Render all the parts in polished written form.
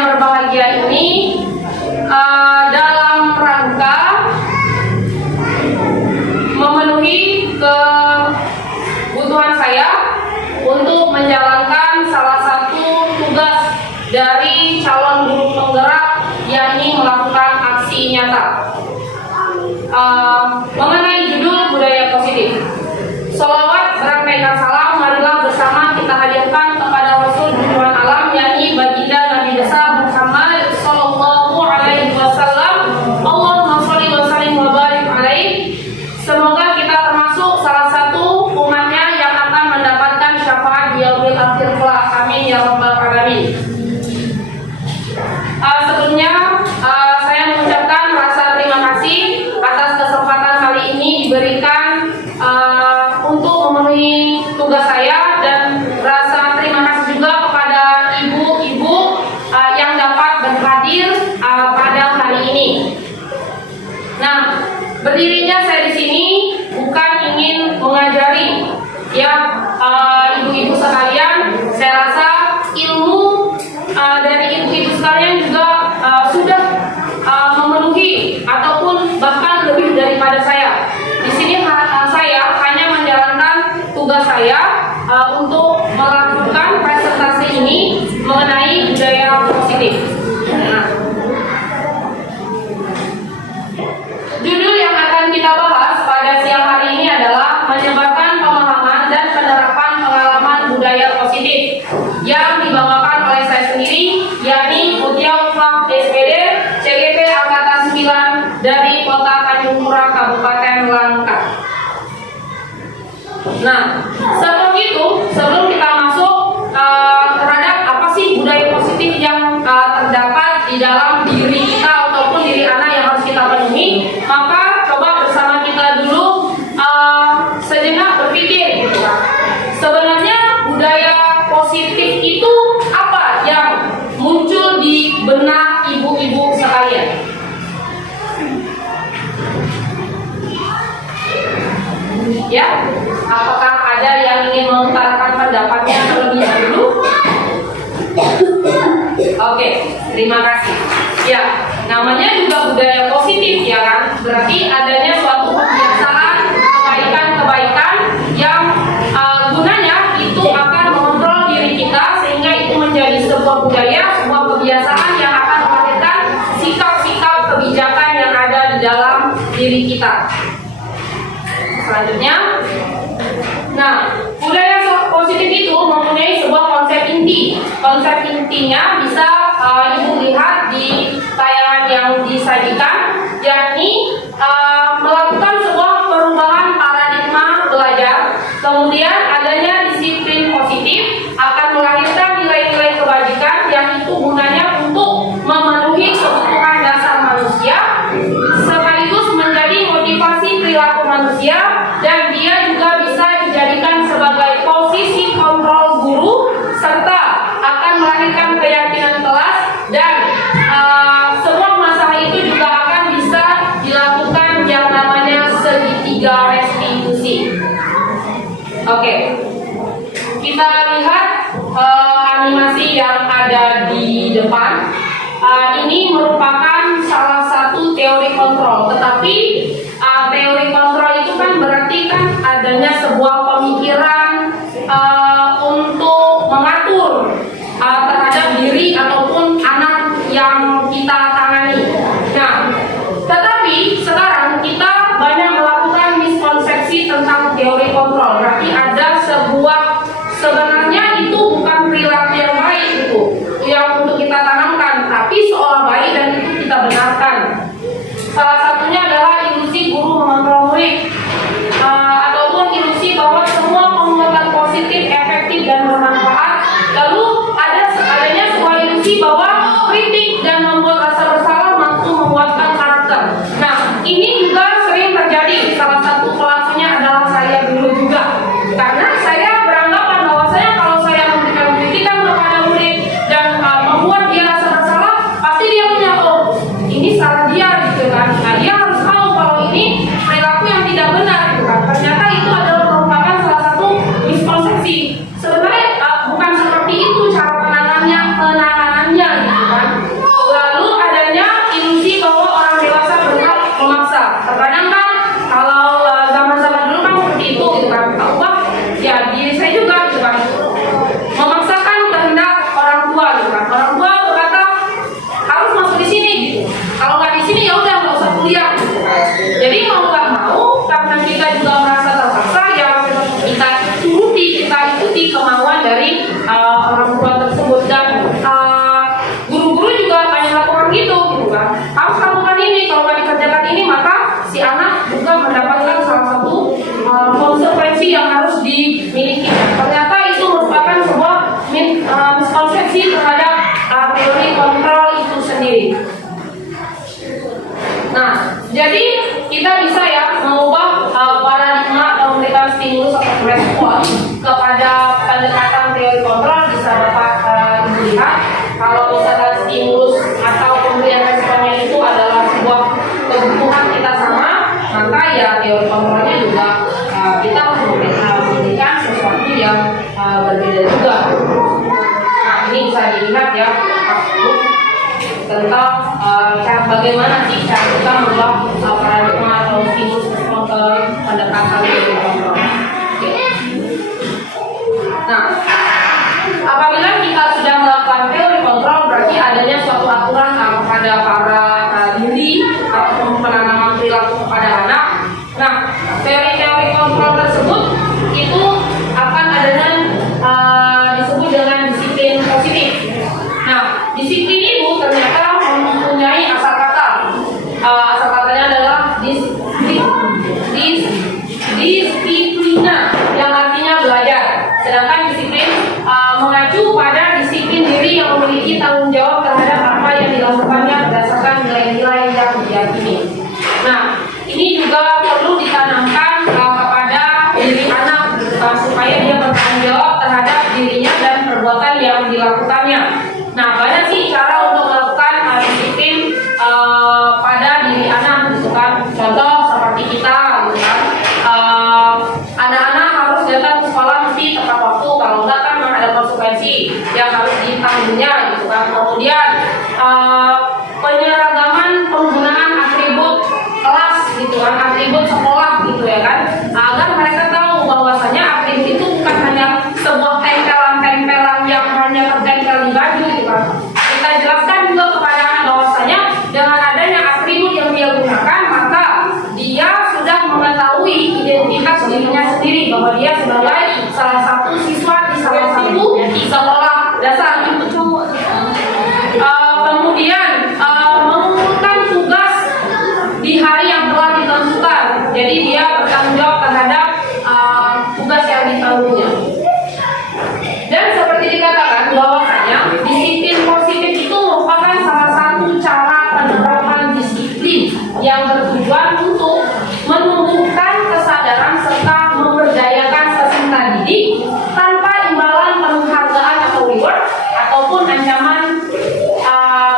yang berbahagia ini dalam rangka memenuhi kebutuhan saya untuk menjalankan salah satu tugas dari calon guru penggerak, yakni melakukan aksi nyata. Mengenai judul budaya positif, sholawat berangkaikan salam marilah bersama kita hadirkan kepada Rasul Junjungan Alam, yakni baginda Nabi besar Muhammad Sallallahu Alaihi Wasallam. Allahumma sholli wa sallim wa barik alaihi. Semoga kita termasuk salah satu umatnya yang akan mendapatkan syafaat di yaumil akhir kelak. Amin ya rabbal alamin. Sebelumnya saya mengucapkan rasa terima kasih atas kesempatan kali ini diberikan untuk memenuhi tugas saya, dan rasa terima kasih juga kepada ibu-ibu yang dapat berhadir pada hari ini. Nah, berdirinya saya di sini bukan ingin mengajari, ya ibu-ibu sekalian. Saya rasa ilmu dari ibu-ibu sekalian juga sudah memenuhi ataupun bahkan lebih daripada saya. Di sini saya hanya menjalankan tugas saya untuk melakukan presentasi ini mengenai budaya positif. Nah, judul yang akan kita bahas pada siang hari ini adalah menyebarkan pemahaman dan penerapan pengalaman budaya positif yang dibawakan oleh saya sendiri, yakni Mutiaufah SPD CGP Angkatan 9 dari Kota Tanjung Pura, Kabupaten Langkat. Nah, sebelum kita masuk terhadap apa sih budaya positif yang terdapat di dalam diri kita ataupun diri anak yang harus kita penuhi, maka coba bersama kita dulu sejenak berpikir gitu kan. Sebenarnya budaya positif itu apa yang muncul di benak ibu-ibu sekalian? Ya, apakah ada yang ingin mengutarakan pendapatnya terlebih dahulu? Oke, terima kasih. Ya, namanya juga budaya positif, ya kan? Berarti adanya suatu kebiasaan, kebaikan-kebaikan yang gunanya itu akan mengontrol diri kita, sehingga itu menjadi sebuah budaya, sebuah kebiasaan yang akan melahirkan sikap-sikap kebijakan yang ada di dalam diri kita. Selanjutnya, nah, budaya positif itu mempunyai sebuah konsep inti. Konsep intinya bisa ibu lihat di tayangan yang disajikan, yakni melakukan sebuah perubahan paradigma belajar. Kemudian adanya disiplin positif akan melahirkan nilai-nilai kebajikan yang itu gunanya untuk memenuhi kebutuhan dasar manusia, sekaligus menjadi motivasi perilaku manusia, dan dia juga bisa dijadikan sebagai posisi kontrol guru, serta akan melahirkan keyakinan kelas, dan semua masalah itu juga akan bisa dilakukan yang namanya segitiga restitusi. Oke, kita lihat animasi yang ada di depan. Ini merupakan salah satu teori kontrol, tetapi teori kontrol itu kan berarti kan adanya sebuah pemikiran untuk mengatur terhadap diri ataupun anak yang kita tangani. Nah, tetapi sekarang kita banyak melakukan miskonsepsi tentang teori kontrol. Berarti ada sebuah, sebenarnya itu bukan perilaku yang baik itu yang untuk kita tanamkan, tapi seolah baik dan itu kita benarkan. Salah satunya adalah ilusi guru mengontrol murid, ataupun ilusi bahwa semua penguatan positif, efektif dan bermanfaat. Lalu adanya sebuah ilusi bahwa kritik dan membuat rasa bersalah mampu menguatkan karakter. Nah, ini juga sering terjadi. Salah satu pelakunya adalah saya dulu juga, karena saya beranggapan bahwasanya kalau saya memberikan kritikan kepada murid dan membuat dia rasa bersalah, pasti dia punya ini salah dia gitu kan. Nah, dia harus tahu kalau ini perilaku yang tidak benar gitu kan. Ternyata itu adalah merupakan salah satu miskonsepsi. Sebenarnya bukan seperti itu cara penanganannya gitu stimulus atau pemberian responnya itu adalah sebuah kebutuhan kita sama, maka ya teori kontrolnya juga kita memberikan sesuatu yang berbeda juga. Nah, ini bisa dilihat ya tentang bagaimana sih cara kita membuat paradigma atau stimulus respon ke pendekatan teori kontrol. Nah, apabila kita sudah melakukan teori kontrol, berarti adanya suatu aturan kepada para diri atau penanaman perilaku kepada anak. Nah, teori-teori kontrol tersebut itu akan adanya disebut dengan disiplin positif. Nah, disiplin itu ternyata mempunyai asal kata. Asal katanya adalah disiplina, yang artinya belajar. Sedangkan disiplin mengacu pada disiplin diri yang memiliki tanggung jawab terhadap apa yang dilakukannya berdasarkan nilai-nilai yang diyakini. Nah, ini juga perlu ditanamkan kepada diri anak supaya dia bertanggung jawab terhadap dirinya dan perbuatan yang dilakukannya. Nah, banyak sih cara untuk melakukan disiplin pada diri anak, gitu kan. Contoh seperti kita, gitu kan. Anak-anak harus datang ke sekolah mesti tepat waktu, kalau enggak kan memang ada konsekuensi yang harus ditanggungnya, gitu kan. Kemudian penyeragaman penggunaan atribut kelas, gitu kan, atribut sekolah, gitu ya kan, agar mereka tahu bahwasanya atribut itu bukan hanya sebuah tempelan-tempelan yang hanya tertempel di baju, gitu kan. Kita jelaskan juga kepada anak bahwasanya dengan adanya atribut yang dia gunakan, maka dia sudah mengetahui identitas dirinya sendiri, bahwa dia sebagai salah satu siswa di salah satu sekolah dasar. Kemudian mengumpulkan tugas di hari yang telah ditentukan, jadi dia bertanggung jawab terhadap tugas yang ditanggungnya. Dan seperti dikatakan bahwasanya disiplin positif itu merupakan salah satu cara penerapan disiplin yang bertujuan untuk menumbuhkan kesadaran serta memberdayakan peserta didik tanpa imbalan penghargaan atau reward ataupun ancaman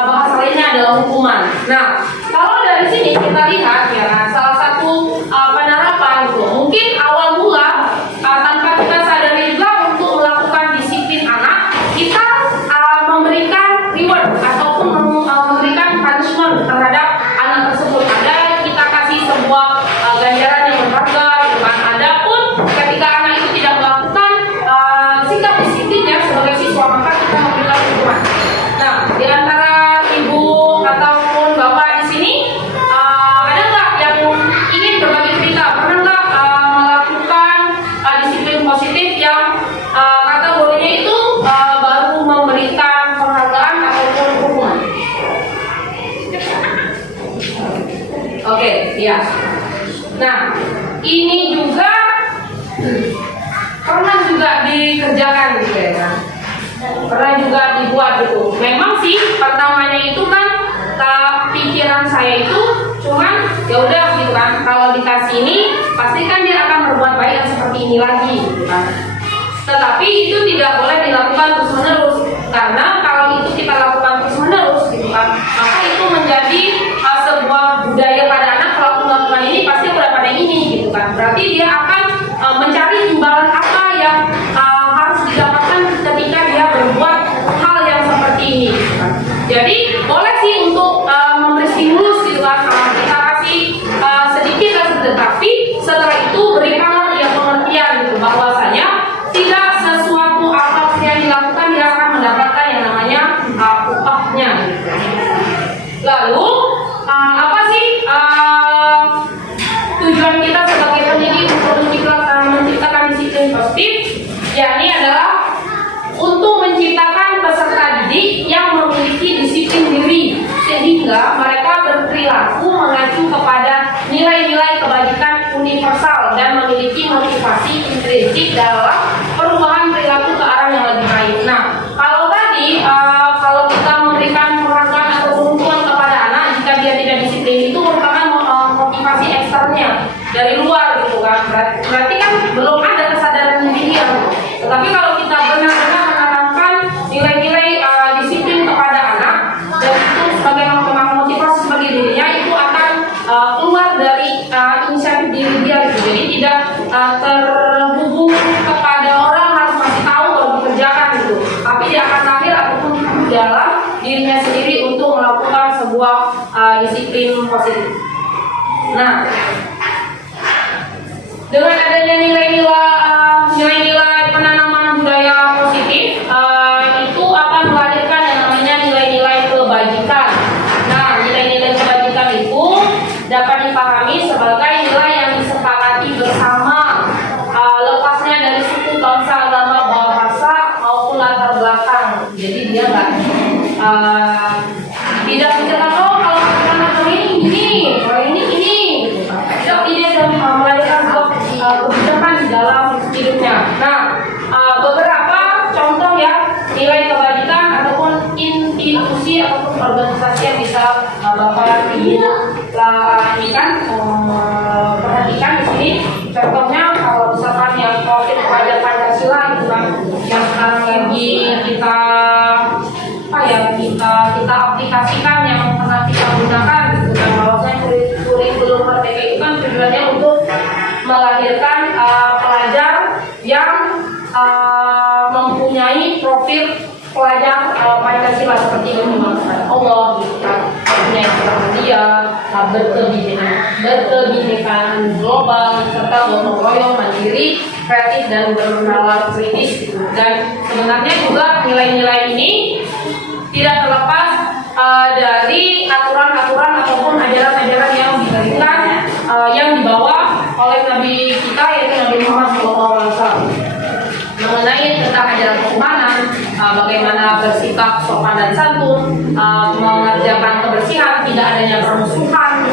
bahasa lainnya adalah hukuman. Nah, kalau dari sini kita lihat ya, salah satu penerapan itu mungkin awal mula tanpa kita sadari juga untuk melakukan disiplin anak, kita memberikan reward ataupun memberikan punishment terhadap anak tersebut. Ada kita kasih sebuah ganjaran yang berharga, bukan. Adapun ketika anak itu tidak melakukan sikap disiplinnya sebagai siswa, maka kita memberikan hukuman. Nah, di antara ibu ataupun bapak di sini ada nggak yang ingin berbagi cerita? Pernah nggak melakukan disiplin positif yang kategorinya itu baru memberikan penghargaan ataupun hukuman? Oke, ya. Nah, ini juga pernah juga dikerjakan gitu ya kan? Pernah juga dibuat gitu. Memang sih pertamanya itu kan pikiran saya itu cuman ya udah gitu kan, kalau dikasih ini pasti kan dia akan berbuat baik yang seperti ini lagi gitu kan. Tetapi itu tidak boleh dilakukan terus menerus, karena kalau itu kita lakukan terus menerus gitu kan, maka itu menjadi sebuah budaya pada anak. Kalau aku melakukan ini pasti aku dapat yang ini gitu kan, berarti dia akan mencari imbalan apa yang harus didapatkan ketika dia berbuat hal yang seperti ini gitu kan. Jadi boleh sih untuk memberi stimulus gitu kan, kita kasih sedikit, tetapi setelah itu berikanlah dia pengertian gitu bahwasanya tidak sesuatu apapun yang dilakukan dia akan mendapatkan yang namanya upahnya gitu. Lalu apa sih tujuan kita sebagai pendidik untuk menciptakan disiplin positif? Yakni adalah untuk menciptakan peserta didik yang memiliki disiplin diri, sehingga mereka berperilaku mengacu kepada nilai-nilai kebajikan universal dan memiliki motivasi intrinsik dalam perubahan perilaku ke arah yang lebih baik. Nah, kalau tadi kalau kita memberikan penghargaan atau hukuman kepada anak jika dia tidak disiplin, itu merupakan motivasi eksternnya dari luar gitu kan. Berarti kan belum ada kesadaran diri dia. Tetapi kalau kita benar-benar menanamkan nilai-nilai disiplin kepada anak, untuk melakukan sebuah disiplin positif. Nah, dengan adanya nilai-nilai penanaman budaya positif, itu akan melahirkan yang namanya nilai-nilai kebajikan. Nah, nilai-nilai kebajikan itu dapat dipahami sebagai nilai yang disepakati bersama, lepasnya dari suku, bangsa, agama, bahasa maupun latar belakang. Jadi dia tidak menceritakan, oh kalau anak ini, kalau ini. Dia sudah melahirkan kebijakan di dalam hidupnya. Nah, beberapa contoh ya nilai kebajikan ataupun institusi ataupun organisasi yang bisa Bapak perhatikan di sini. Contohnya kalau misalkan yang COVID pelajar Pancasila gitu kan, yang sekarang lagi kita kita aplikasikan, yang pernah kita gunakan gitu kan. Bahwasanya kurikulum merdeka itu kan tujuannya untuk melahirkan pelajar yang mempunyai profil pelajar Pancasila seperti mengimani Allah, gitu kan, mempunyai dia berkebinekaan global, serta gotong royong, mandiri, kreatif dan bernalar kritis. Dan sebenarnya juga nilai-nilai ini tidak terlepas dari aturan-aturan ataupun ajaran-ajaran yang diberikan, yang dibawa oleh Nabi kita, yaitu Nabi Muhammad SAW, mengenai tentang ajaran ketuhanan, bagaimana bersikap sopan dan santun, mengerjakan kebersihan, tidak adanya permusuhan,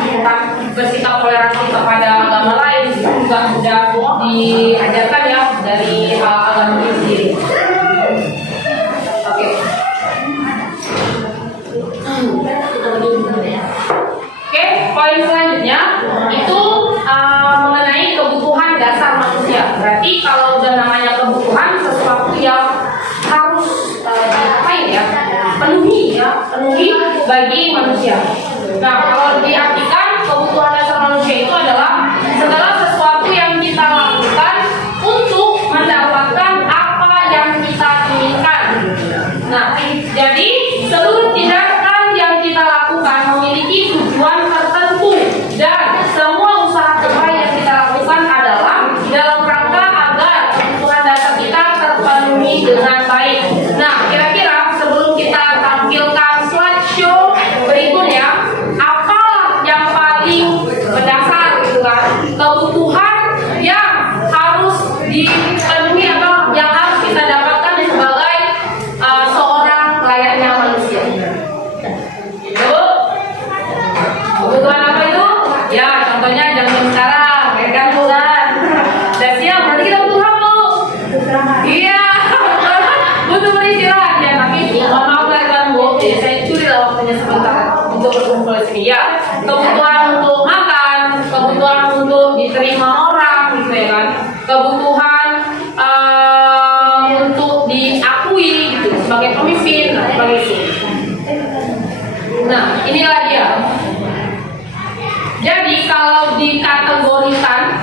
bersikap toleransi kepada agama lain, juga sudah diajarkan ya dari agama itu sendiri. Oke, poin selanjutnya itu mengenai kebutuhan dasar manusia. Berarti kalau udah namanya kebutuhan, sesuatu yang harus penuhi bagi manusia. Nah, kalau diartikan kebutuhan dasar manusia itu adalah segala sesuatu yang kita lakukan untuk mendapatkan apa yang kita inginkan. Nah, jadi seluruh tindakan yang kita lakukan memiliki tujuan tertentu, dan semua usaha terbaik yang kita lakukan adalah dalam rangka agar kebutuhan dasar kita terpenuhi dengan baik. Nah, kira-kira sebelum kita tampilkan slideshow berikutnya, apa yang paling mendasar gitu kan, kebutuhan yang harus dipenuhi atau yang harus kita dapatkan sebagai seorang layaknya manusia. Kebutuhan apa itu? Ya, contohnya zaman sekarang, ya kan bukan? Dan siang berarti kita butuh apa, Bu? Iya, butuh beristirahat ya. Tapi mohon maaf ya kan, Bu, jadi saya curi lah waktunya sebentar untuk berkumpul di sini. Ya, kebutuhan untuk makan, kebutuhan untuk diterima orang, gitu ya kan? Kebutuhan untuk diakui, gitu, sebagai pemimpin, sebagai itu. Nah, inilah dia. Jadi kalau dikategorikan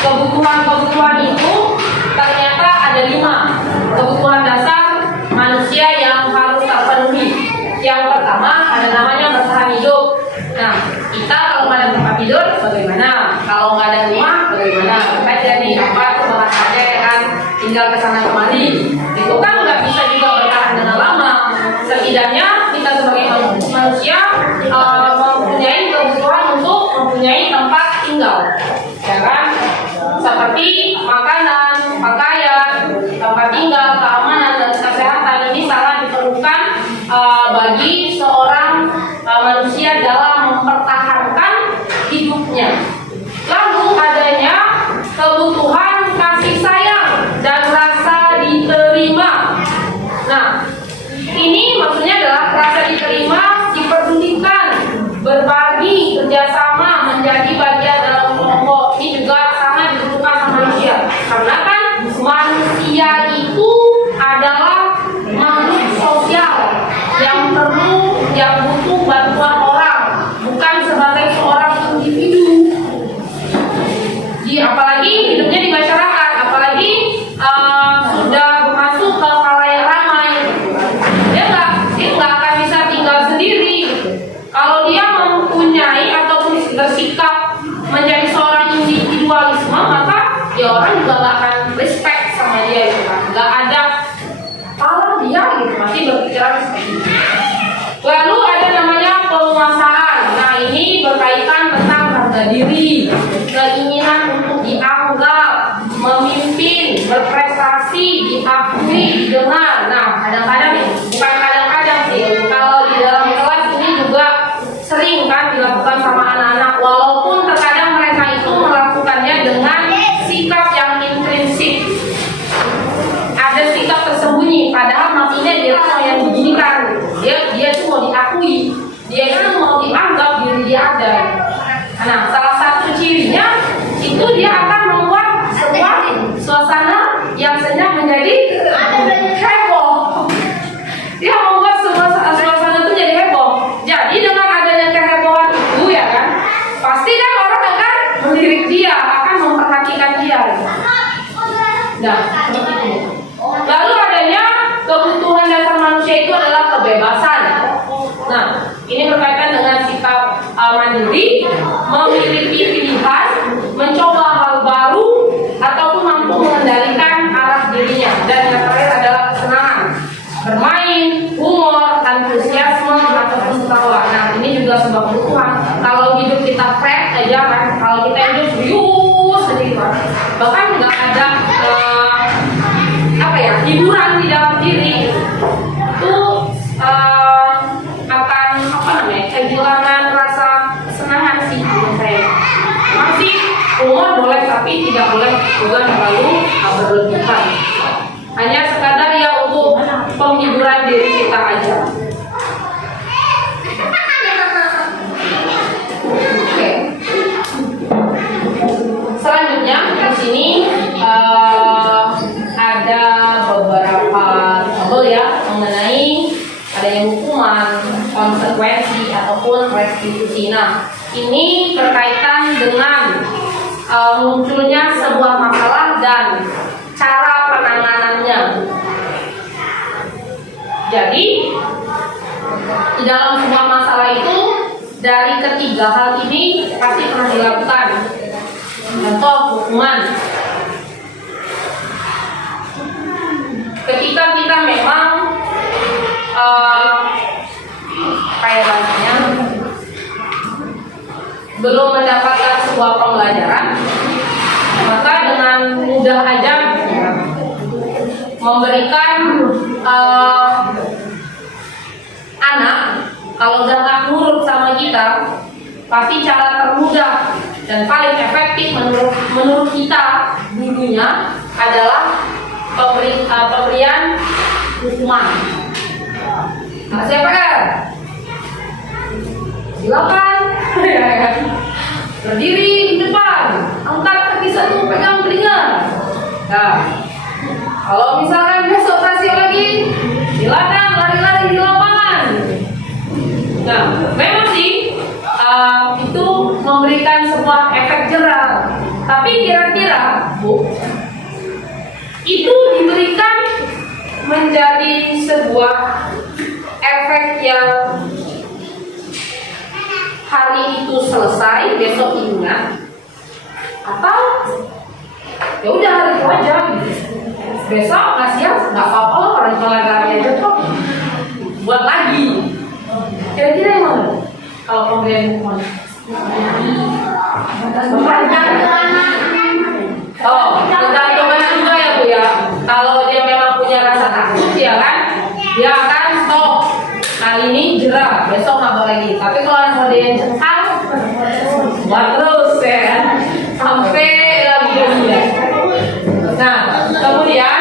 kebutuhan-kebutuhan itu ternyata ada 5 kebutuhan dasar manusia yang harus terpenuhi. Yang pertama ada namanya bertahan hidup. Nah, kita kalau nggak ada tempat tidur bagaimana? Kalau nggak ada rumah bagaimana? Kita jadi apa bahasanya ya kan, tinggal kesana kemari. Itu kan nggak bisa juga bertahan dengan lama. Setidaknya kita sebagai manusia mempunyai kebutuhan untuk mempunyai tempat tinggal, ya kan? Seperti makanan, pakaian, tempat tinggal, keamanan dan kesehatan ini sangat diperlukan bagi seorang manusia dalam mempertahankan hidupnya. Lalu adanya kebutuhan kasih sayang dan rasa diterima. Nah, ini maksudnya adalah rasa diterima, diperdulikan, berbagi, kerjasama, menjadi bagian dalam kelompok. Ini juga sangat dibutuhkan sama manusia. Karena kan manusia itu adalah makhluk sosial yang perlu, yang butuh bantuan orang, bukan sebagai seorang individu. Apalagi hidupnya di masyarakat, apalagi sudah masuk ke khalayak ramai. Dia nggak akan bisa tinggal berdiri, keinginan untuk dianggap, memimpin, berprestasi, diakui, didengar. Nah, kadang-kadang bukan kadang-kadang sih, kalau di dalam kelas ini juga sering kan dilakukan sama anak-anak, walaupun terkadang mereka itu melakukannya dengan sikap yang intrinsik. Ada sikap tersembunyi, padahal maksudnya dia mau yang begini kan, dia tuh mau diakui, dia itu mau dianggap diri dia ada. Nah, salah satu cirinya itu dia akan membuat sebuah suasana yang senyap menjadi heboh. Dia membuat suasana itu jadi heboh. Jadi dengan adanya kehebohan itu ya kan, pasti kan orang akan melirik dia, akan memperhatikan dia. Nah, seperti itu. Lalu adanya kebutuhan dasar manusia itu adalah kebebasan. Nah, ini berkaitan dengan sikap mandiri, memiliki pilihan, mencoba hal baru, ataupun mampu mengendalikan arah dirinya. Dan yang terakhir adalah kesenangan, bermain, humor, antusiasme, ataupun tawa. Nah, ini juga sebuah kebutuhan. Kalau hidup kita flat aja kan, kalau kita hidup serius gitu, bahkan nggak ada hiburan di dalam diri itu akan kehilangan rasa kesenangan sih menurut saya. Masih humor boleh, tapi tidak boleh juga terlalu berlebihan. Hanya sekadar ya untuk penghiburan diri kita aja. Oke. Selanjutnya di sini ada beberapa tabel ya mengenai adanya hukuman, konsekuensi ataupun restitusi. Nah, ini berkaitan dengan munculnya sebuah masalah dan cara penanganannya. Jadi di dalam sebuah masalah itu dari ketiga hal ini pasti pernah dilakukan. Contoh hukuman. Ketika kita memang kayak bahasanya belum mendapatkan sebuah pembelajaran, maka dengan mudah aja memberikan anak, kalau udah nggak nurut sama kita, pasti cara termudah dan paling efektif menurut kita dulunya adalah pemberian hukuman. Nah, CPR, silakan berdiri di depan, angkat kaki satu, pegang telinga. Nah, kalau misalkan besok kasih lagi, silakan lari-lari di lapangan. Nah, memang sih itu memberikan sebuah efek jerah. Tapi kira-kira, Bu, itu diberikan menjadi sebuah efek yang hari itu selesai, besok ingat, atau ya udah hari itu aja gitu. Besok ngasih nggak apa-apa lah, orang lari aja kok, buat lagi. Kira-kira yang mana kalau pemberian hukuman? Tergantung juga ya Bu ya. Kalau dia memang punya rasa takut ya kan, dia akan stop. Kali ini jerah, besok nggak boleh lagi. Tapi kalau yang model yang cengkang, buat terus ya kan, sampai lagi dia. Nah, kemudian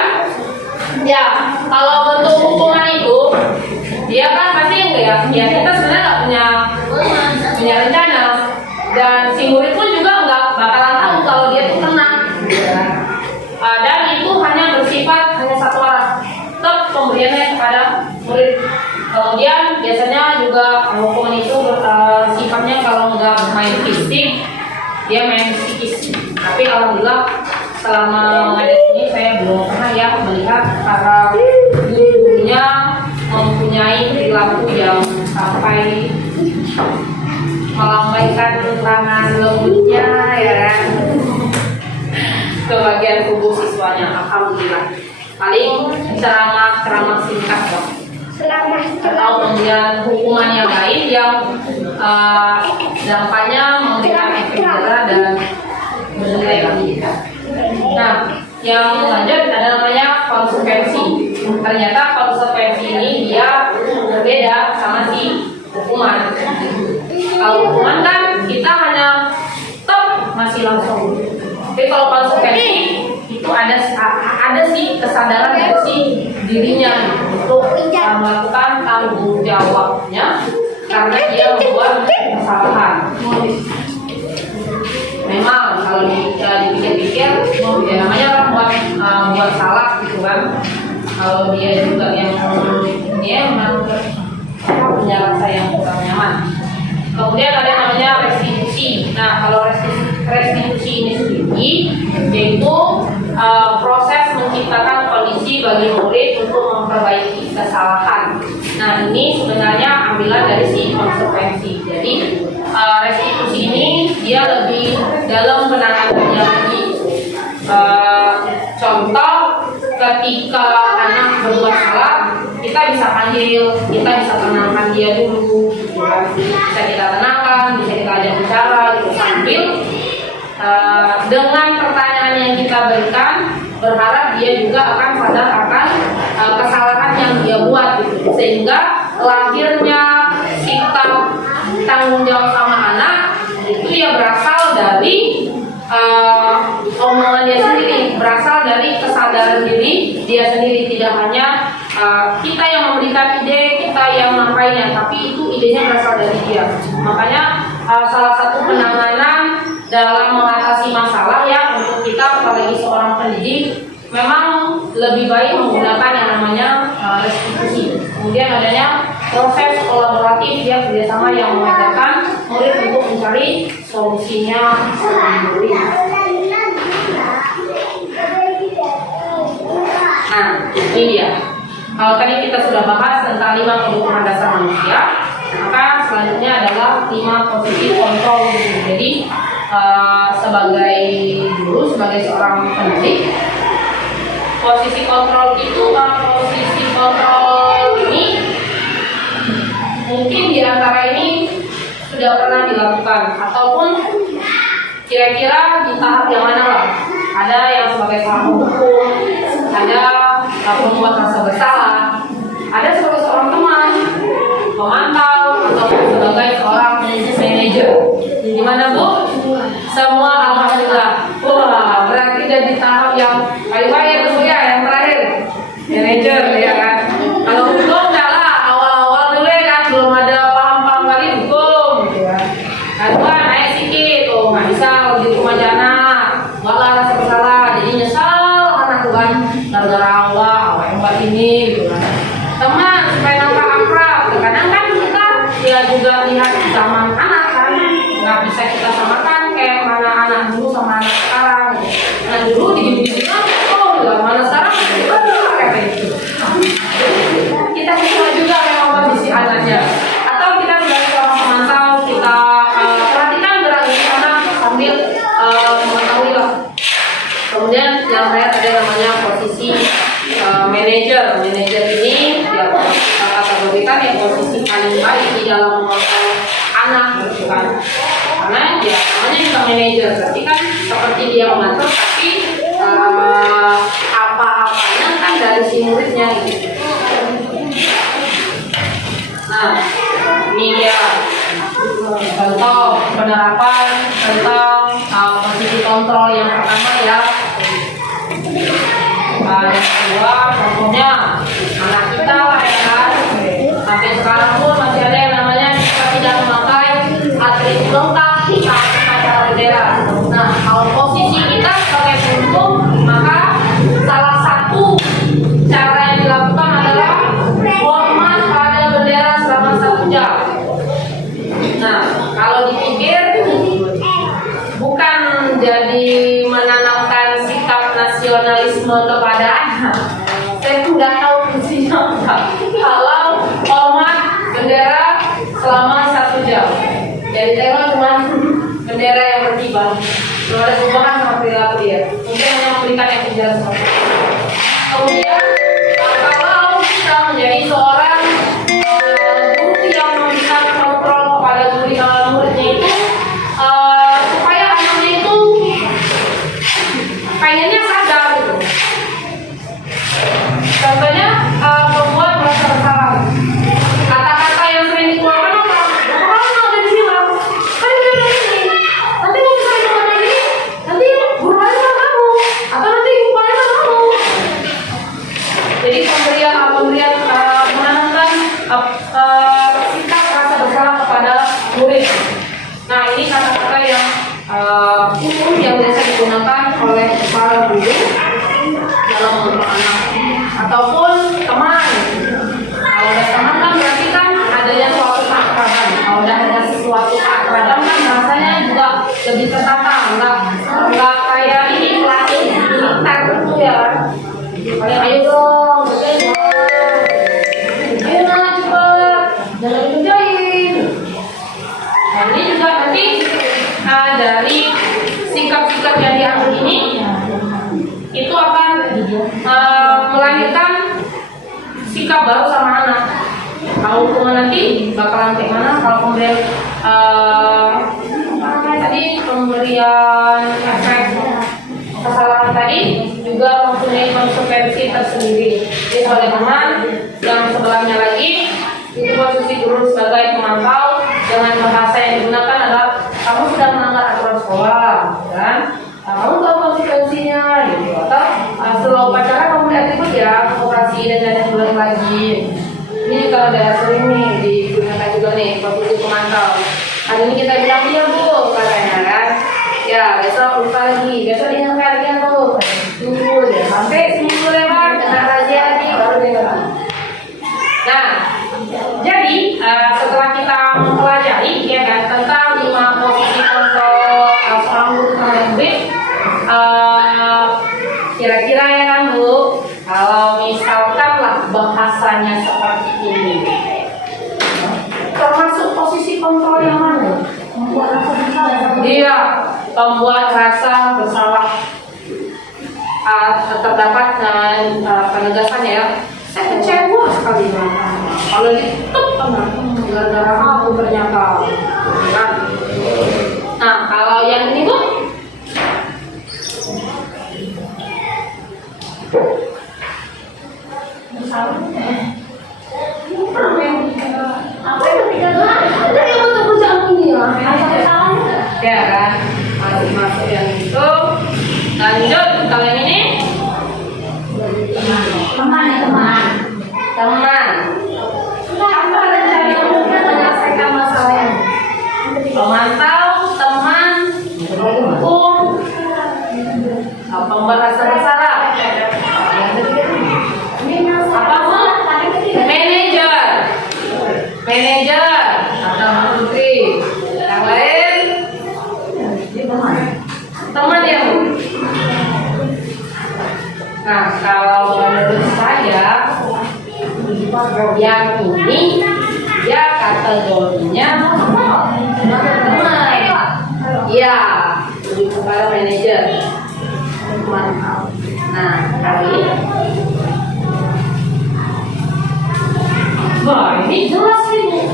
ya kalau bentuk hukuman itu, dia kan pasti enggak ya kita sebenarnya nggak punya rencana, dan si murid pun juga nggak bakalan tahu kalau dia itu kena. Dan itu hanya bersifat satu arah, tetap pemberiannya kepada murid. Kemudian biasanya juga hukuman itu sifatnya kalau nggak main fisik, dia main psikis. Tapi alhamdulillah selama ada sini saya belum pernah ya melihat para gurunya mempunyai perilaku yang sampai melambaikan tangan lembutnya ya kan ke bagian tubuh siswanya. Alhamdulillah. Paling ceramah singkat dong, atau kemudian hukuman yang lain yang dampaknya memberikan efek jerah yang lanjut ada namanya konsekuensi. Ternyata konsekuensi ini dia berbeda sama si hukuman. Kalau hukuman kan kita hanya stop masih langsung. Tapi kalau konsekuensi itu ada sih kesadaran dari si dirinya untuk melakukan tanggung jawabnya karena dia membuat kesalahan. Memang kalau dipikir-pikir ya namanya orang buat salah gitu kan. Kalau dia juga yang dia memang punya rasa yang kurang nyaman. Kemudian ada namanya restitusi. Nah, kalau restitusi ini sendiri yaitu proses menciptakan kondisi bagi murid untuk memperbaiki kesalahan. Nah, ini sebenarnya ambilan dari si konsekuensi. Jadi restitusi ini dia lebih dalam penanganannya lagi. Contoh, ketika anak berbuat salah, kita bisa panggil, kita bisa tenangkan dia dulu, bisa kita tenangkan, bisa kita ajak bicara, gitu sambil dengan pertanyaan yang kita berikan, berharap dia juga akan sadar akan kesalahan yang dia buat, gitu. Sehingga lahirnya sikap tanggung jawab sama anak itu ya berasal dari omongan dia sendiri, berasal dari kesadaran diri dia sendiri, tidak hanya kita yang memberikan ide, kita yang ngapainnya, tapi itu idenya berasal dari dia. Makanya salah satu penanganan dalam mengatasi masalah ya untuk kita apalagi seorang pendidik memang lebih baik menggunakan yang namanya restitusi. Kemudian adanya proses kolaboratif ya kerjasama yang mengadakan murid untuk mencari solusinya sendiri. Nah, ini dia. Kalau tadi kita sudah bahas tentang 5 kebutuhan dasar manusia, maka selanjutnya adalah 5 posisi kontrol. Jadi sebagai guru, sebagai seorang pendidik, posisi kontrol ini mungkin di antara ini sudah pernah dilakukan ataupun kira-kira di tahap yang mana lah. Ada yang sebagai pelaku hukum, ada pembuat rasa bersalah, ada sebagai seorang teman, pemantau, ataupun sebagai seorang manajer. Di mana Bu? Semua alhamdulillah. Wah, berarti udah di tahap yang baik-baik itu ya, yang terakhir manajer ya kan. Kalau hukum enggak lah, awal-awal dulu ya kan, belum ada paham-paham kali hukum gitu kan. Kedua naik sedikit, tuh nggak bisa kalau di rumah jana, nggak lah rasa bersalah, jadi nyesal karena tuh kan gara-gara awal yang buat ini gitu kan. Teman supaya nampak akrab, kadang kan kita ya juga lihat zaman anak kan, nggak bisa kita samakan kayak mana anak dulu sama anak sekarang. Nah dulu digini-gini oh nggak mana sekarang kayak gitu. Kita bisa juga memang kondisi anaknya, atau kita sebagai seorang pemantau kita perhatikan gerak-gerik anak sambil mengetahui lah. Kemudian yang terakhir ada namanya posisi manajer. Manajer ini ya kategorikan yang posisi paling baik di dalam mengontrol anak gitu kan. Karena ya namanya juga manajer, berarti kan seperti dia mengatur tapi apa-apanya kan dari si muridnya gitu. Nah, ini dia contoh penerapan tentang posisi kontrol yang pertama ya. Yang kedua contohnya anak kita lah ya kan. Sampai sekarang pun masih ada yang namanya kita tidak memakai atribut lengkap saat upacara bendera. Nah, kalau posisi kita sebagai penunjuk, maka salah satu cara yang dilakukan adalah hormat pada bendera selama 1 jam. Nah, kalau dipikir bukan jadi menanamkan sikap nasionalisme kepada anak. Saya sudah tahu fungsinya kalau hormat bendera selama 1 jam. Jadi saya cuma bendera yang berkibar. Belum ada perubahan sama perilaku dia. Mungkin hanya memberikan yang jelas. Kemudian kalau kita menjadi seorang guru yang memberikan kontrol kepada muridnya itu supaya anaknya itu pengennya sadar gitu. oleh para guru dalam mengelola anak ataupun teman. Kalau ada teman kan berarti kan adanya suatu keakraban. Kalau udah ada sesuatu keakraban kan rasanya juga lebih tertata, nggak kayak ini pelatih militer gitu ya. Kayak ayo dong, ayo nak cepet, jangan dikerjain. Nah, ini juga nanti dari sikap-sikap yang diambil ini itu akan melahirkan sikap baru sama anak. Kalau hukuman nanti bakalan kayak mana? Kalau pemberian pemberian efek kesalahan tadi juga mempunyai konsekuensi tersendiri. Jadi sebagai teman yang sebelahnya lagi itu posisi guru sebagai pemantau dengan bahasa yang digunakan adalah kamu sudah melanggar aturan sekolah, kan? Kamu tahu konsekuensinya, gitu. Atau setelah upacara kamu lihat itu ya operasi dan jangan diulangi lagi. Ini kalau ada sering nih digunakan juga nih posisi pemantau. Hari ini kita bilang dia bu, katanya kan? Ya besok lupa lagi, besok ingatkan lagi bu. Tunggu deh sampai seminggu lewat, kena razia lagi baru dia. Nah, jadi setelah kita mempelajari ya kan tentang 5 posisi kontrol seorang guru terhadap murid, kira-kira ya kan bu, kalau misalkan lah bahasanya seperti ini, termasuk posisi kontrol yang mana? Membuat rasa bersalah. Iya, membuat rasa bersalah. Terdapat penegasan ya. Saya kecewa sekali kalau ditutup gara-gara aku ternyata kan. Nah kalau yang ini bu, apa yang ketiga ada yang untuk kerjaan ini ya kan, masuk yang itu. Lanjut kalau yang ini teman. Apa ada cari untuk menyelesaikan masalah yang pemantau, teman, hukum, pembahasan masalah. Apa bu? Manajer atau menteri. Yang lain teman ya bu. Nah kalau menurut saya yang ini dia kategorinya teman. Iya, lebih kepada manajer. Nah kali wah ini jelas nih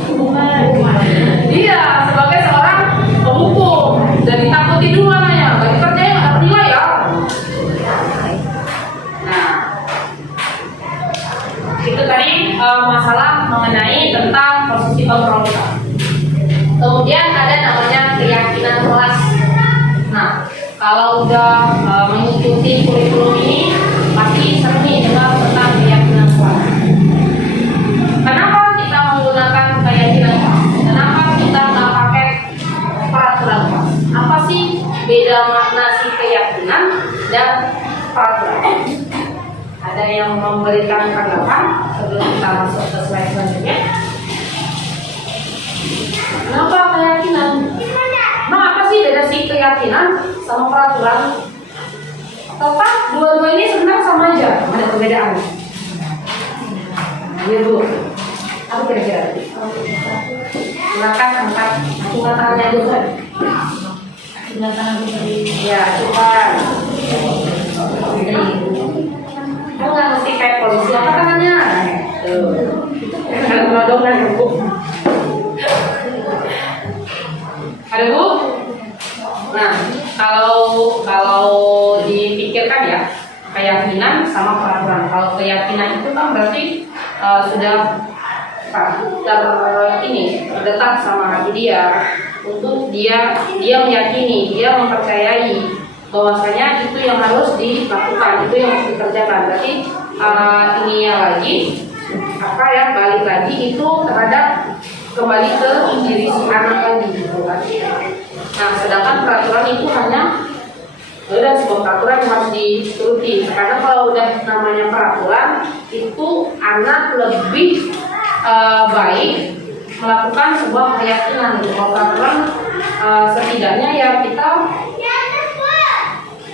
dia sebagai seorang penghukum dan ditakuti dulu namanya, gak dikerjain gak bernilai ya. Nah itu tadi masalah mengenai tentang posisi kontrol. Kemudian ada namanya keyakinan kelas. Nah kalau udah mengikuti kurikulum ini pasti sering nih dengar tentang keyakinan kelas. Kenapa kita menggunakan keyakinan kelas? Kenapa kita nggak pakai peraturan kelas? Apa sih beda makna si keyakinan dan peraturan? Ada yang memberikan tanggapan sebelum kita masuk ke slide selanjutnya? Kenapa keyakinan? Nah, apa sih beda si keyakinan sama peraturan? Total dua-dua ini sebenarnya sama aja, ada perbedaan. Iya bu, apa kira-kira? Silakan angkat tangannya dulu. Ya, coba. Kamu nggak mesti kayak polisi, apa tangannya? Tuh, kalau melodongkan bu. Ada bu? Nah, kalau dipikirkan ya, keyakinan sama peraturan. Kalau keyakinan itu kan berarti sudah terdetak sama hati dia, untuk dia meyakini, dia mempercayai bahwasanya itu yang harus dilakukan, itu yang harus dikerjakan. Berarti ininya lagi apa ya, balik lagi itu terhadap kembali ke diri si anak lagi gitu kan. Nah sedangkan peraturan itu hanya dan sebuah peraturan yang harus dituruti. Karena kalau udah namanya peraturan itu anak lebih baik melakukan sebuah keyakinan gitu. Kalau peraturan setidaknya ya kita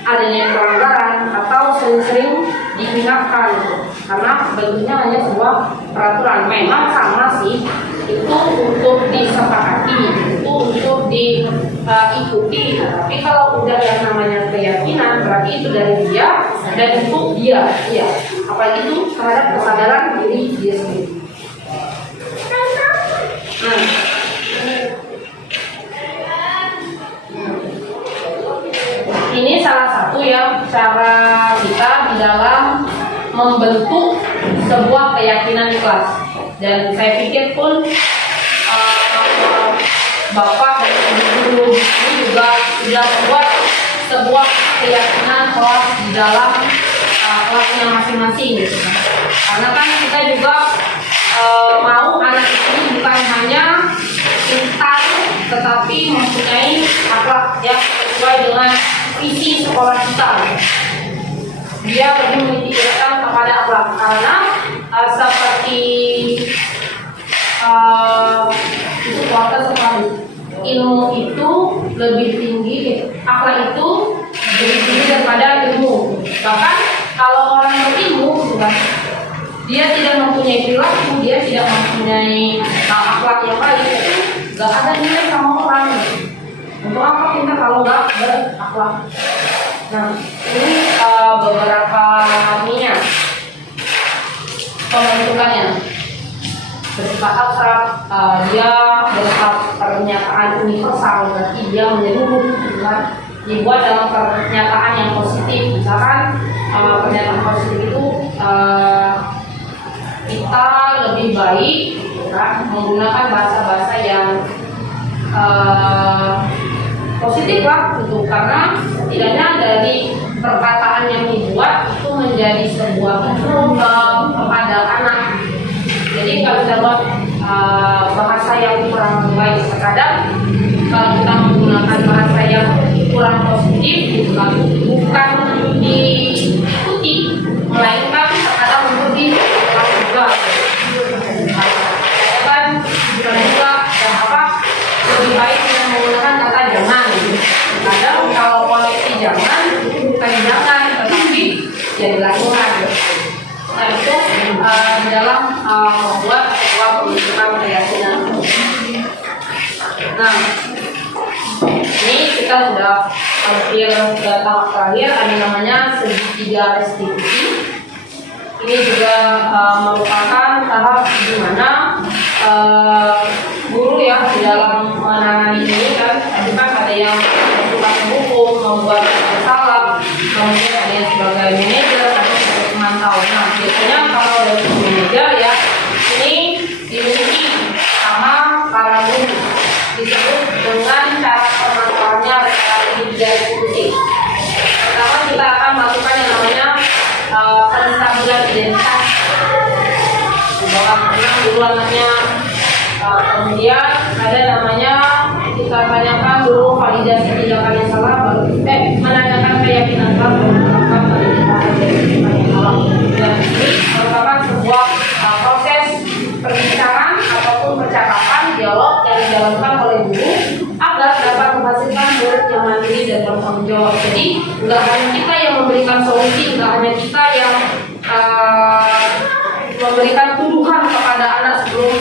adanya pelanggaran atau sering-sering diingatkan gitu. Karena bentuknya hanya sebuah peraturan. Memang sama sih, itu untuk disepakati, itu untuk diikuti. Tapi kalau udah yang namanya keyakinan, berarti itu dari dia dan untuk dia, ya. Apalagi itu terhadap kesadaran diri dia sendiri. Ini salah satu ya cara kita di dalam membentuk sebuah keyakinan di kelas. Dan saya pikir pun Bapak dan Ibu guru ini juga sudah membuat sebuah keyakinan kelas di dalam kelasnya masing-masing gitu kan. Karena kan kita juga mau anak ini bukan hanya pintar tetapi mempunyai akhlak yang sesuai dengan visi sekolah kita. Dia lebih menitikkan kepada akhlak karena seperti itu kuarta sekali. Ilmu itu lebih tinggi, akhlak itu lebih tinggi daripada ilmu. Bahkan kalau orang berilmu, bukan, dia tidak mempunyai perilaku, dia tidak mempunyai akhlak yang baik, itu gak ada nilai sama orang. Untuk apa kita kalau gak berakhlak? Nah, ini beberapa minyak pembentukannya. Bersifat abstrak, dia bersifat pernyataan universal, berarti dia menyeluruh, bukan dibuat dalam pernyataan yang positif. Misalkan pernyataan positif itu kita lebih baik kan, menggunakan bahasa-bahasa yang positif lah gitu, karena setidaknya dari perkataan yang dibuat itu menjadi sebuah intro kepada anak. Jadi kalau kita buat bahasa yang kurang baik, terkadang kalau kita menggunakan bahasa yang kurang positif gitu kan, bukan diikuti, melainkan terkadang untuk dilakukan juga. Kan bukan juga dan apa lebih baik dengan menggunakan kata jangan. Kadang kalau koleksi jangan itu bukan jangan tetapi ya dilakukan. Nah itu di dalam membuat sebuah pembentukan keyakinan. Nah ini kita sudah hampir tahap terakhir, ada namanya segitiga restitusi. Ini juga merupakan tahap di mana guru ya di dalam menangani ini kan, tadi kan ada yang bersifat menghukum, membuat masalah, kemudian ada yang sebagai manajer, ada yang sebagai pemantau. Nah biasanya kalau dari manajer ya ini dimiliki sama para guru, disebut dengan cara pemantauannya segitiga restitusi. Pertama kita akan melakukan yang namanya penstabilan identitas. Bahwa pernah dulu anaknya, kemudian ada namanya kita tanyakan dulu validasi tindakan yang salah, baru menanyakan keyakinan salah, baru menetapkan tindakan yang salah. Dan ini merupakan sebuah proses perbincangan ataupun percakapan dialog yang dijalankan oleh guru agar dapat menghasilkan murid yang mandiri dan bertanggung jawab. Jadi nggak hanya kita yang memberikan solusi, nggak hanya kita yang memberikan tuduhan kepada anak sebelum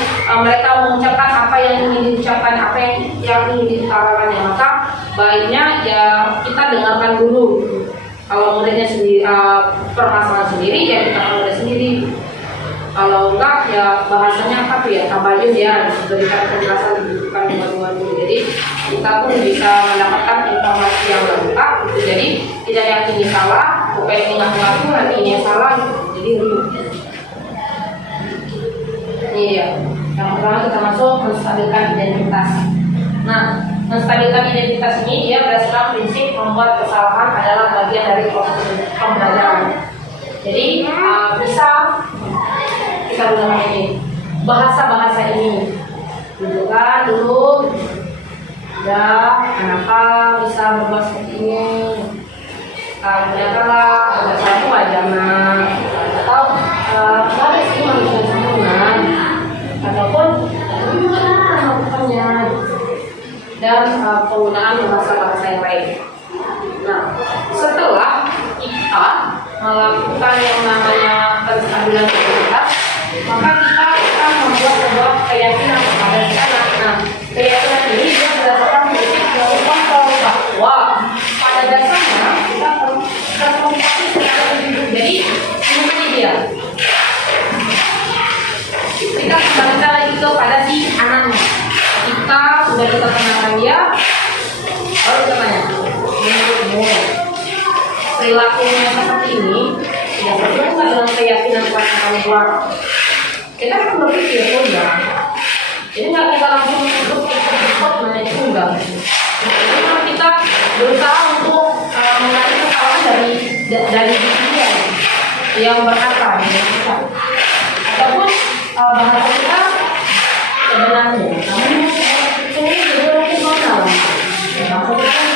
mereka mengucapkan apa yang ingin diucapkan, apa yang ingin diutarakannya. Maka baiknya ya kita dengarkan dulu. Kalau muridnya sendiri permasalahan sendiri ya kita murid sendiri. Kalau enggak ya bahasanya apa tuh ya, tabayun ya, berikan penjelasan bukan dengan dulu. Jadi kita pun bisa mendapatkan informasi yang lengkap gitu. Jadi tidak yang ini salah, bukan ini ngaku nanti ini salah gitu. Jadi ini ya. Yang pertama kita masuk menstabilkan identitas. Nah, menstabilkan identitas ini dia berdasarkan prinsip membuat kesalahan adalah bagian dari proses pembelajaran. Jadi bisa kita gunakan ini bahasa-bahasa ini. Tunjukkan dulu. Ya, kenapa bisa berbuat seperti ini? gunakanlah agar kamu wajana atau ada sih manusia sempurna ataupun bagaimana melakukannya dan penggunaan bahasa-bahasa yang lain. Nah, setelah kita melakukan yang namanya penstabilan identitas, maka kita akan membuat sebuah keyakinan kepada si anak. Nah, keyakinan ini dia berdasarkan prinsip yang kontrol bahwa pada dasarnya kita terkomunikasi secara hidup. Jadi ini dia. Kita kembalikan lagi kepada si anaknya. Kita sudah kita kenalkan dia, baru kita tanya, menurutmu perilakunya seperti ini tidak berbeda dengan keyakinan kepada kamu keluar. Kita akan berpikir enggak. Jadi nggak kita langsung ikut menaik tunggal. Jadi kalau kita berusaha untuk mencari kesalahan dari diri dia yang berkata dengan kita, ataupun bahasa kita sebenarnya kamu ini juga lakukan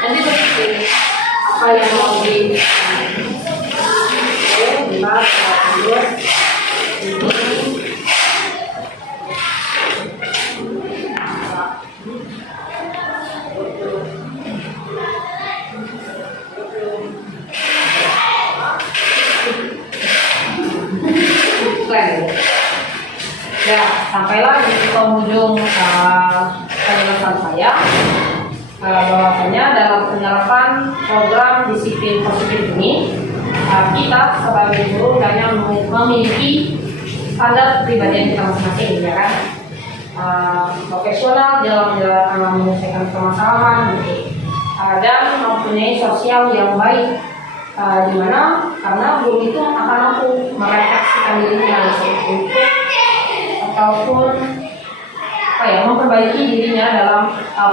nanti berpikir apa yang mau di dibahas lanjut ini. Ya, sampailah di penghujung penjelasan saya bahwasanya dalam penyerapan program disiplin positif ini kita sebagai guru hanya memiliki standar pribadi kita masing-masing, ya kan, profesional dalam menyelesaikan permasalahan dan mempunyai sosial yang baik, di mana karena guru itu akan mampu merefleksikan dirinya untuk ataupun memperbaiki dirinya dalam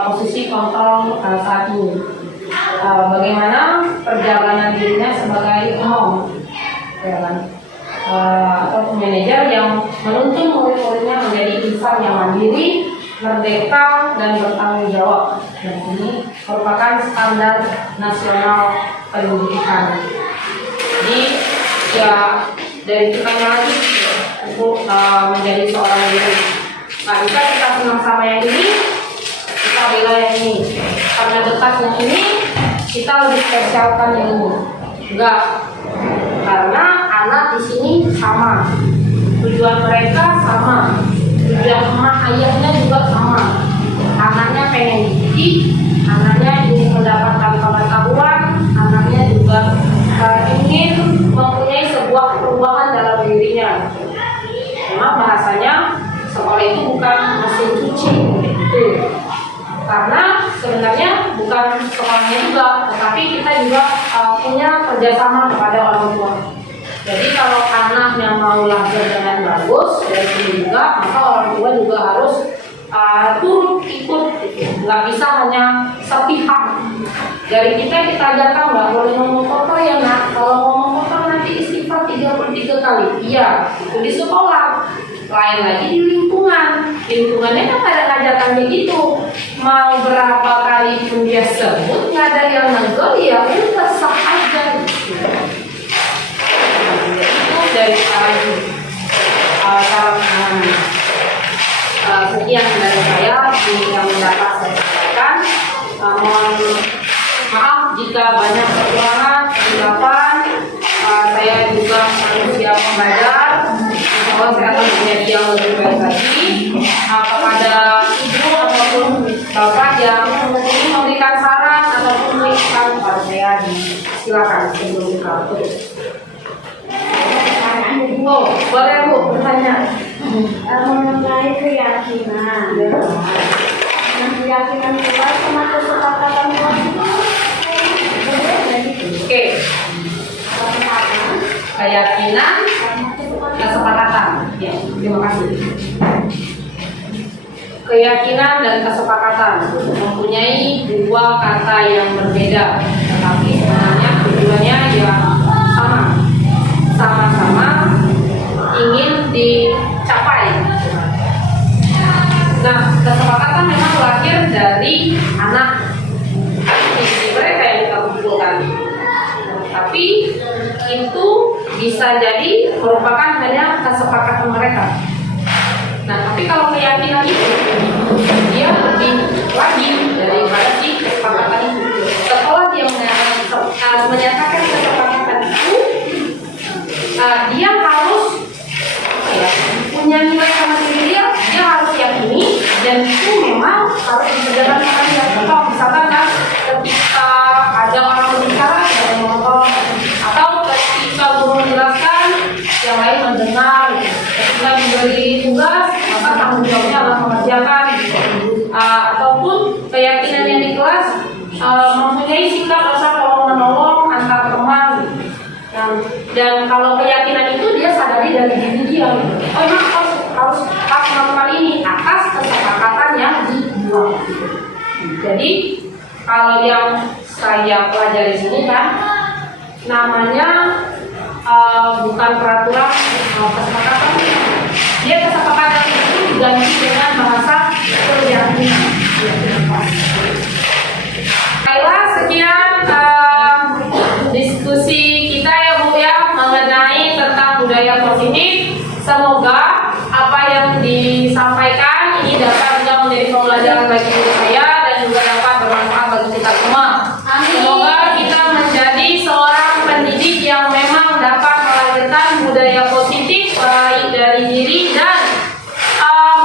posisi kontrol saat ini. Bagaimana perjalanan dirinya sebagai ya kan, atau manajer yang menuntun murid-muridnya menjadi insan yang mandiri, merdeka, dan bertanggung jawab. Dan ini merupakan standar nasional pendidikan. Jadi ya dari kitanya lagi untuk menjadi seorang guru. Nah, bisa kita senang sama yang ini, kita bela yang ini. Karena dekat yang ini, kita lebih spesialkan yang ini. Enggak, karena anak di sini sama, tujuan mereka sama, tujuan emak ayahnya juga sama. Anaknya pengen dididik, anaknya ingin mendapatkan pengetahuan, anaknya juga ingin mempunyai sebuah perubahan dalam dirinya. Memang bahasanya sekolah itu bukan mesin cuci, gitu. Karena sebenarnya bukan sekolahnya juga, tetapi kita juga punya kerjasama kepada orang tua. Jadi kalau anaknya mau belajar dengan bagus dari sini juga, maka orang tua juga harus turut ikut, nggak bisa hanya sepihak. Dari kita ajarkan nggak boleh ngomong kotor ya nak. Kalau ngomong kotor nanti istighfar 33 kali. Iya, itu di sekolah. Lain lagi di lingkungan. Lingkungannya kan ada ajakan begitu. Mau berapa kali pun dia sebut, nggak ada yang negor, ya udah sah aja. Itu dari cara sekian dari saya yang dapat saya sampaikan. Mohon maaf jika banyak kekurangan penjelasan. Saya juga manusia pembelajar. Insya saya akan menjadi yang lebih baik lagi. Kepada ibu ataupun bapak yang ingin memberikan saran ataupun memberikan kepada saya, silakan sebelum kita tutup. Oh, boleh Bu bertanya. Mengenai keyakinan, keyakinan keluar sama kesepakatan keluar itu Oke. Keyakinan, kesepakatan. Ya, terima kasih. Keyakinan dan kesepakatan mempunyai dua kata yang berbeda, tetapi sebenarnya tujuannya ya sama-sama ingin dicapai. Nah, kesepakatan memang lahir dari anak. Visi mereka yang kita itu bisa jadi merupakan hanya kesepakatan mereka. Nah, tapi kalau keyakinan itu dia lebih lagi daripada si kesepakatan itu. Setelah dia menyatakan kesepakatan itu, dia harus apa ya, punya nilai sama diri dia harus yakini dan itu memang harus dikerjakan sama dia. Contoh misalkan kan ketika ada orang berbicara yang menonton atau ketika guru menjelaskan yang lain mendengar, ketika diberi tugas maka tanggung jawabnya adalah mengerjakan, ataupun keyakinan yang di kelas mempunyai sikap rasa tolong menolong antar teman. Dan kalau keyakinan itu dia sadari dari diri dia, oh emang harus melakukan ini atas kesepakatan yang dibuat. Jadi kalau yang saya pelajari di sini kan namanya bukan peraturan, kesepakatan. Dia kesepakatan itu diganti dengan bahasa keyakinan. Baiklah, sekian diskusi kita ya Bu ya mengenai tentang budaya positif. Semoga apa yang disampaikan ini dapat juga menjadi pembelajaran bagi diri saya dan juga dapat bermanfaat bagi kita semua. Semoga kita menjadi seorang pendidik yang memang dapat melahirkan budaya positif baik dari diri dan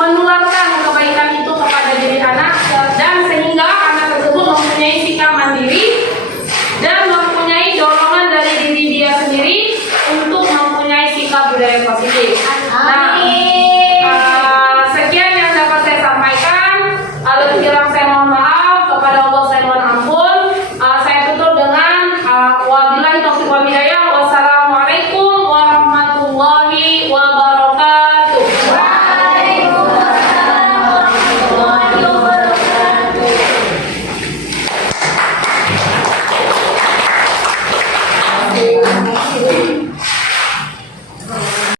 menularkan kebaikan itu kepada diri anak, dan sehingga anak tersebut mempunyai sikap mandiri dan mempunyai dorongan dari diri dia sendiri untuk mempunyai sikap budaya positif. Nah, sekian yang dapat saya sampaikan. Lebih kurang saya mohon maaf, kepada Allah saya mohon ampun. Saya tutup dengan wabillahi taufiq wal hidayah. Wassalamualaikum warahmatullahi wabarakatuh. Waalaikumsalam warahmatullahi wabarakatuh.